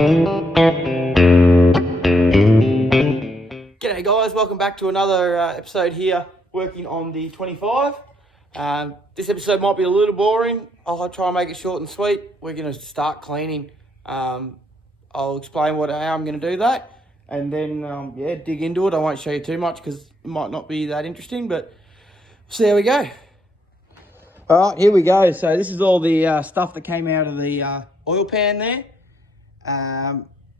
G'day guys, welcome back to another episode here working on the 25. This episode might be a little boring. I'll try and make it short and sweet. We're going to start cleaning. I'll explain how I'm going to do that and then dig into it. I won't show you too much because it might not be that interesting, but see how we go. Alright, here we go. So this is all the stuff that came out of the oil pan there.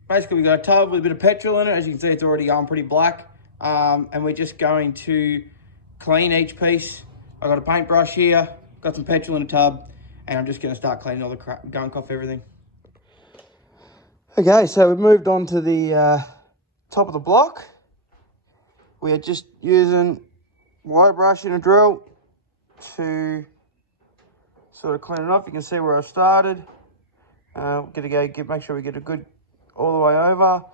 Basically, we've got a tub with a bit of petrol in it. As you can see, it's already going pretty black. And we're just going to clean each piece. I've got a paintbrush here, got some petrol in a tub, and I'm just going to start cleaning all the crap, gunk off everything. Okay, so we've moved on to the top of the block. We are just using wire brush and a drill to sort of clean it off. You can see where I started. We're going to make sure we get a good all the way over.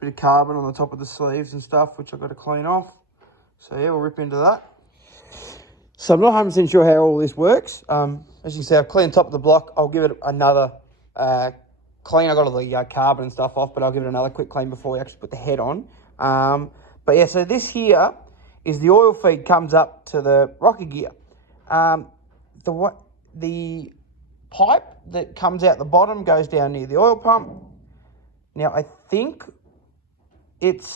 Bit of carbon on the top of the sleeves and stuff, which I've got to clean off. So yeah, we'll rip into that. So I'm not 100% sure how all this works. As you can see, I've cleaned the top of the block. I'll give it another clean. I got all the carbon and stuff off, but I'll give it another quick clean before we actually put the head on. But yeah, so this here is the oil feed comes up to the rocker gear. The pipe that comes out the bottom goes down near the oil pump. Now, I think it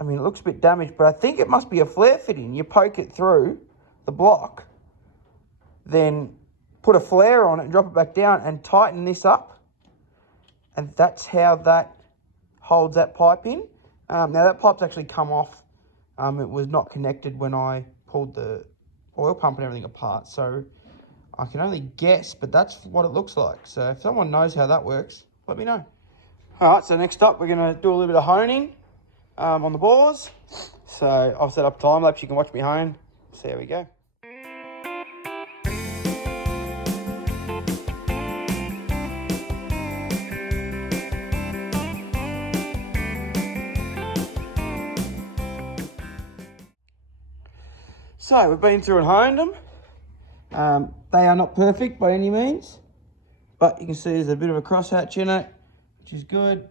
looks a bit damaged, but I think it must be a flare fitting. You poke it through the block, then put a flare on it and drop it back down and tighten this up. And that's how that holds that pipe in. Now, that pipe's actually come off. It was not connected when I pulled the oil pump and everything apart. So I can only guess, but that's what it looks like. So if someone knows how that works, let me know. All right, so next up, we're going to do a little bit of honing on the bores. So I've set up a time lapse. You can watch me hone. So there we go. So we've been through and honed them. They are not perfect by any means, but you can see there's a bit of a crosshatch in it, which is good.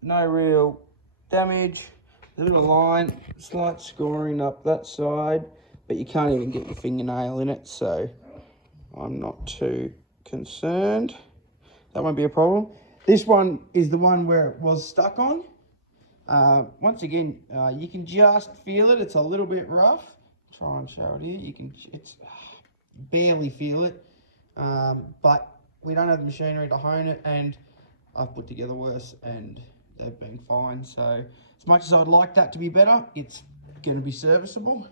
No real damage. There's a bit of a line, slight scoring up that side, but you can't even get your fingernail in it, so I'm not too concerned. That won't be a problem. This one is the one where it was stuck on. Once again, you can just feel it. It's a little bit rough. Try and show it here. It's barely feel it, but we don't have the machinery to hone it, and I've put together worse and they've been fine. So as much as I'd like that to be better, it's going to be serviceable.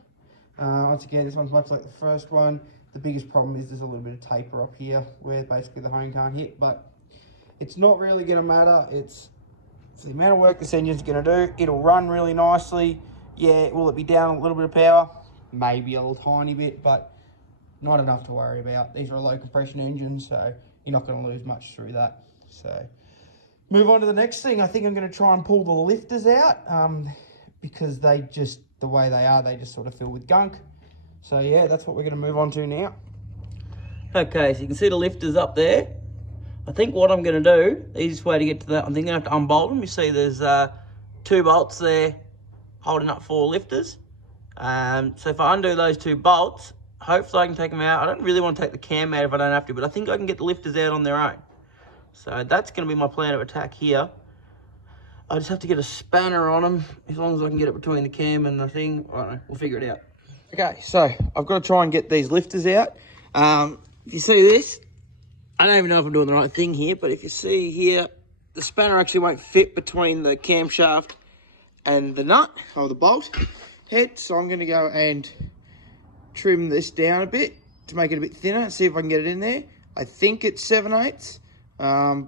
Once again, this one's much like the first one. The biggest problem is there's a little bit of taper up here where basically the hone can't hit, but it's not really going to matter. It's the amount of work this engine's going to do. It'll run really nicely. Yeah, will it be down a little bit of power? Maybe a little tiny bit, but not enough to worry about. These are a low compression engines, so you're not going to lose much through that. So move on to the next thing. I think I'm going to try and pull the lifters out because they just, the way they are, they just sort of fill with gunk. So yeah, that's what we're going to move on to now. Okay, so you can see the lifters up there. I think what I'm going to do, the easiest way to get to that, I'm thinking I have to unbolt them. You see there's 2 bolts there holding up 4 lifters. So if I undo those 2 bolts, hopefully I can take them out. I don't really want to take the cam out if I don't have to, but I think I can get the lifters out on their own. So that's going to be my plan of attack here. I just have to get a spanner on them, as long as I can get it between the cam and the thing. I don't know, we'll figure it out. Okay, so I've got to try and get these lifters out. If you see this, I don't even know if I'm doing the right thing here, but if you see here, the spanner actually won't fit between the camshaft and the nut, or the bolt head. So I'm going to go and trim this down a bit to make it a bit thinner and see if I can get it in there. I think it's 7/8,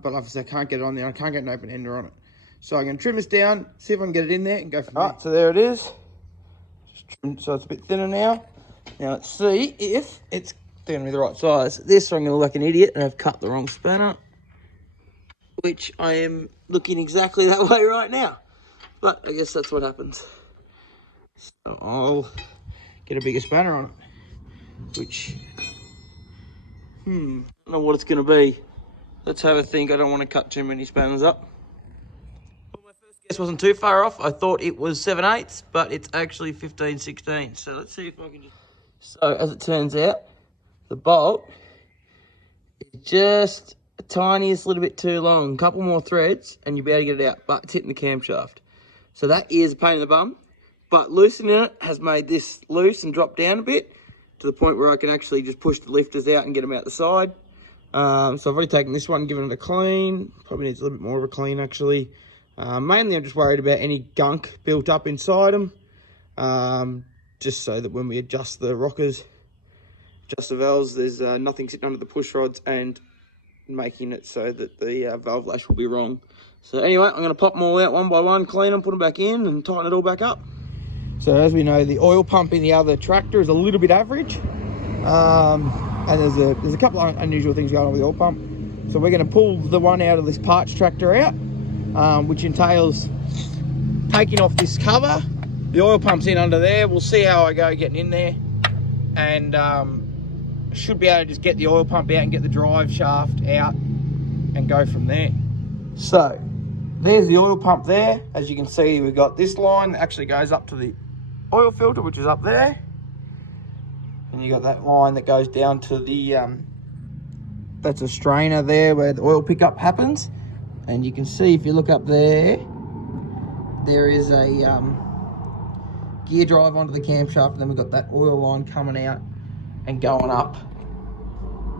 but obviously I can't get it on there. I can't get an open ender on it. So I'm going to trim this down, see if I can get it in there and go from there. Alright, so there it is. Just trimmed so it's a bit thinner now. Now let's see if it's going to be the right size. This I'm going to look like an idiot and I've cut the wrong spanner, which I am looking exactly that way right now. But I guess that's what happens. So I'll get a bigger spanner on it, which, I don't know what it's going to be. Let's have a think. I don't want to cut too many spanners up. This wasn't too far off. I thought it was 7/8, but it's actually 15/16. So let's see if I can just... So as it turns out, the bolt is just a tiniest little bit too long. A couple more threads and you'll be able to get it out, but it's hitting the camshaft. So that is a pain in the bum, but loosening it has made this loose and drop down a bit to the point where I can actually just push the lifters out and get them out the side. So I've already taken this one, given it a clean. Probably needs a little bit more of a clean actually. Mainly I'm just worried about any gunk built up inside them. Just so that when we adjust the rockers, adjust the valves, there's nothing sitting under the push rods and making it so that the valve lash will be wrong. So anyway, I'm going to pop them all out one by one, clean them, put them back in and tighten it all back up. So as we know, the oil pump in the other tractor is a little bit average. And there's a couple of unusual things going on with the oil pump. So we're going to pull the one out of this parts tractor out, which entails taking off this cover. The oil pump's in under there. We'll see how I go getting in there, and should be able to just get the oil pump out and get the drive shaft out and go from there. So there's the oil pump there. As you can see, we've got this line that actually goes up to the oil filter, which is up there. And you got that line that goes down to the, that's a strainer there where the oil pickup happens. And you can see if you look up there, there is a gear drive onto the camshaft, and then we've got that oil line coming out and going up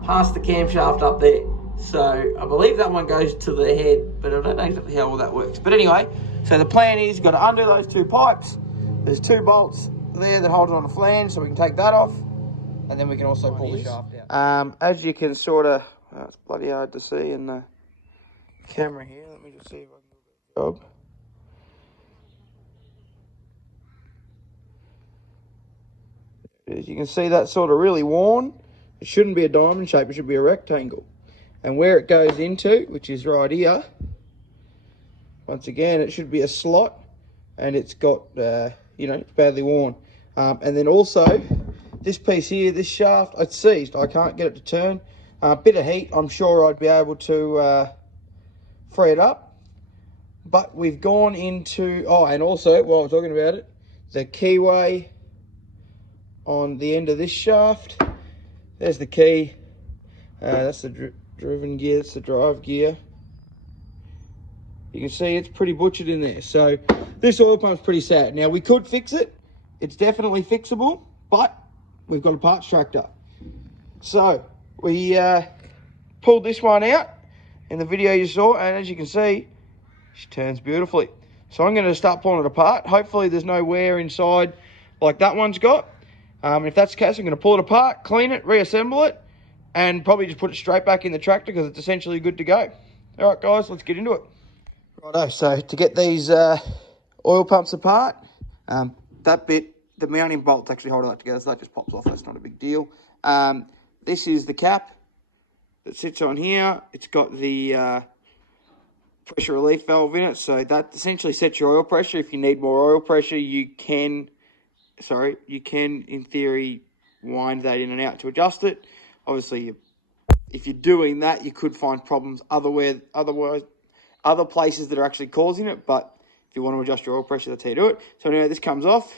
past the camshaft up there. So I believe that one goes to the head, but I don't know exactly how all that works. But anyway, so the plan is you've got to undo those two pipes. There's two bolts there that hold it on the flange, so we can take that off, and then we can also pull the shaft out. As you can sort of, it's bloody hard to see in the camera here. Let me just see if I can do a good job. As you can see, that's sort of really worn. It shouldn't be a diamond shape, it should be a rectangle. And where it goes into, which is right here, once again, it should be a slot, and it's got, you know, it's badly worn. And then also, this piece here, this shaft, it's seized. I can't get it to turn. A bit of heat, I'm sure I'd be able to free it up. But we've gone into, oh, and also, while I'm talking about it, the keyway on the end of this shaft. There's the key. That's the driven gear, that's the drive gear. You can see it's pretty butchered in there. So this oil pump's pretty sad. Now we could fix it. It's definitely fixable, but we've got a parts tractor. So we pulled this one out in the video you saw, and as you can see, she turns beautifully. So I'm going to start pulling it apart. Hopefully there's no wear inside like that one's got. If that's the case, I'm going to pull it apart, clean it, reassemble it, and probably just put it straight back in the tractor because it's essentially good to go. All right, guys, let's get into it. Righto, so to get these oil pumps apart, that bit, the mounting bolts actually hold that together, so that just pops off. That's not a big deal. This is the cap that sits on here. It's got the pressure relief valve in it, so that essentially sets your oil pressure. If you need more oil pressure, you can, in theory, wind that in and out to adjust it. Obviously, if you're doing that, you could find problems other places that are actually causing it, but if you want to adjust your oil pressure, that's how you do it. So anyway, this comes off,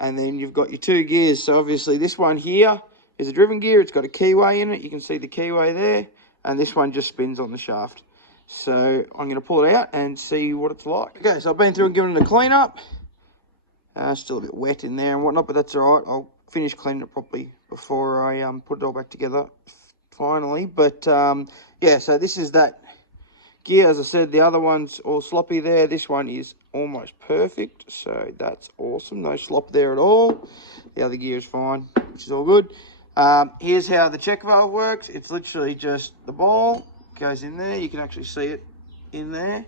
and then you've got your two gears. So obviously this one here is a driven gear. It's got a keyway in it. You can see the keyway there, and this one just spins on the shaft. So I'm going to pull it out and see what it's like. Okay, so I've been through and given it a clean up. Still a bit wet in there and whatnot, but that's all right. I'll finish cleaning it properly before I put it all back together finally. But yeah, so this is that gear. As I said, the other one's all sloppy there. This one is almost perfect, so that's awesome. No slop there at all. The other gear is fine, which is all good. Here's how the check valve works. It's literally just the ball goes in there. You can actually see it in there.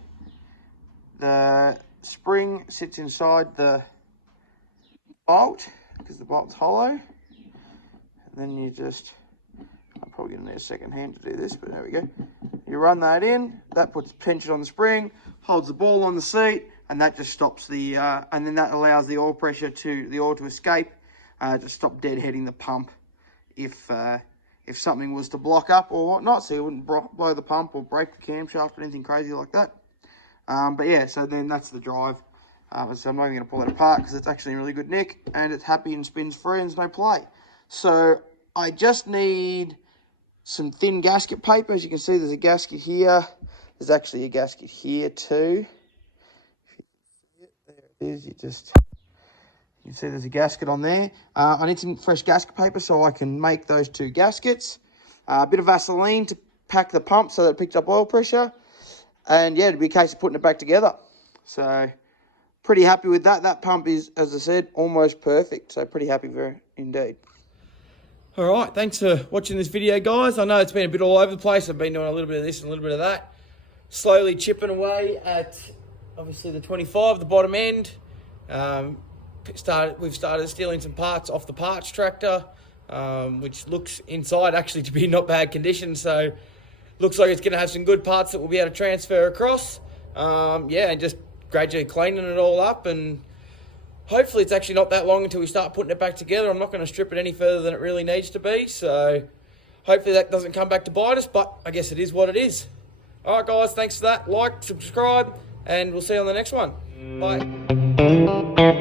The spring sits inside the bolt because the bolt's hollow. And then you just, I'm probably going to need a second hand to do this, but there we go. You run that in, that puts tension on the spring, holds the ball on the seat, and that just stops the, and then that allows the oil pressure the oil to escape, to stop deadheading the pump if something was to block up or whatnot, so you wouldn't blow the pump or break the camshaft or anything crazy like that. But yeah, so then that's the drive. So I'm not even going to pull it apart because it's actually in really good nick and it's happy and spins free and there's no play. So I just need some thin gasket paper. As you can see, there's a gasket here. There's actually a gasket here too. There it is. You can see there's a gasket on there. I need some fresh gasket paper so I can make those 2 gaskets. A bit of Vaseline to pack the pump so that it picks up oil pressure. And yeah, it'd be a case of putting it back together. So pretty happy with that. That pump is, as I said, almost perfect. So pretty happy very indeed. All right, thanks for watching this video, guys. I know it's been a bit all over the place. I've been doing a little bit of this and a little bit of that. Slowly chipping away at, obviously, the 25, the bottom end. We've started stealing some parts off the parts tractor, which looks inside actually to be not bad condition. So looks like it's going to have some good parts that we'll be able to transfer across. Yeah, and just gradually cleaning it all up, and hopefully it's actually not that long until we start putting it back together. I'm not going to strip it any further than it really needs to be, so hopefully that doesn't come back to bite us, but I guess it is what it is. All right, guys, thanks for that. Like, subscribe, and we'll see you on the next one. Bye.